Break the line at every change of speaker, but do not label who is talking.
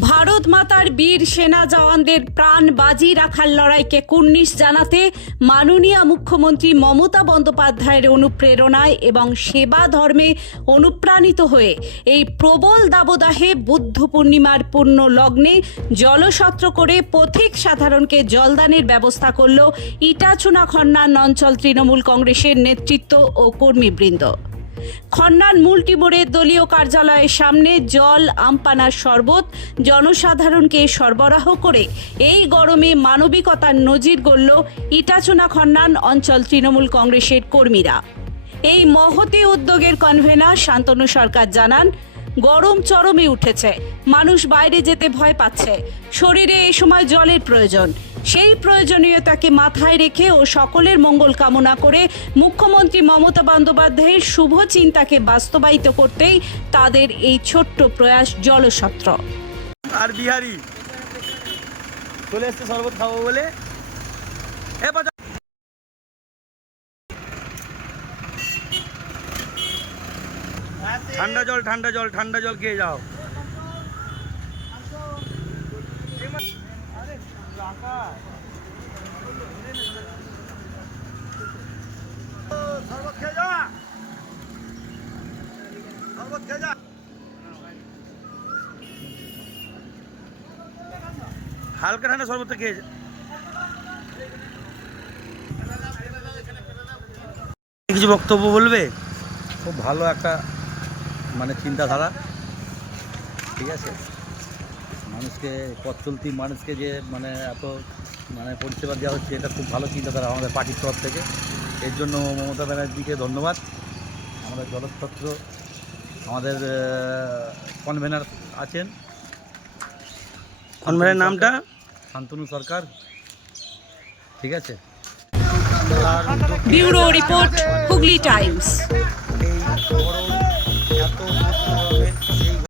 ভারত মাতার বীর সেনা জওয়ানদের প্রাণ বাজি রাখার লড়াইকে কুর্নিশ জানাতে মাননীয় মুখ্যমন্ত্রী মমতা বন্দ্যোপাধ্যায়ের অনুপ্রেরণায় এবং সেবা ধর্মে অনুপ্রাণিত হয়ে এই প্রবল দাবদাহে বুদ্ধ পূর্ণিমার পূর্ণ লগ্নে জলসত্র করে পথিক সাধারণকে জলদানের ব্যবস্থা করল ইটাচুনা খন্নান অঞ্চল তৃণমূল কংগ্রেসের নেতৃত্ব ও কর্মীবৃন্দ। খন্নান মুলটিবোর্ডের দলীয় কার্যালয়ের সামনে জল, আমপানার শরবত, জনসাধারণকে সরবরাহ করে এই গরমে মানবিকতার নজির গড়ল ইটাচুনা খন্নান অঞ্চল তৃণমূল কংগ্রেসের কর্মীরা। এই মহতি উদ্যোগের কনভেনার শান্তনু সরকার জানান, গরম চরমে উঠেছে। মানুষ বাইরে যেতে ভয় পাচ্ছে। শরীরে এই সময় জলের প্রয়োজন। সেই প্রয়োজনীয়তাকে মাথায় রেখে ও সকলের মঙ্গল কামনা করে মুখ্যমন্ত্রী মমতা বন্দ্যোপাধ্যায়ের শুভ চিন্তাকে বাস্তবায়িত করতেই তাদের এই ছোট্ট প্রয়াস জলসত্র।
আর বিহারি, চলে শরবত খাব বলে। ঠান্ডা জল ঠান্ডা জল ঠান্ডা জল খেয়ে যাও শরবত খেয়ে যা শরবত খেয়ে যা হালকা ঠান্ডা শরবত খেয়ে কিছু বক্তব্য বলবে?
খুব ভালো একটা মানে চিন্তাধারা। ঠিক আছে? মানুষকে, পথ চলতি মানুষকে যে মানে এত মানে পরিষেবা দেওয়া হচ্ছে, এটা খুব ভালো চিন্তাধারা আমাদের পার্টির তরফ থেকে। এর জন্য মমতা ব্যানার্জিকে ধন্যবাদ। আমাদের জলছত্র আমাদের কনভেনার আছেন।
কনভেনার নামটা?
শান্তনু সরকার। ঠিক আছে?
আর
ব্যুরো রিপোর্ট হুগলি টাইমস।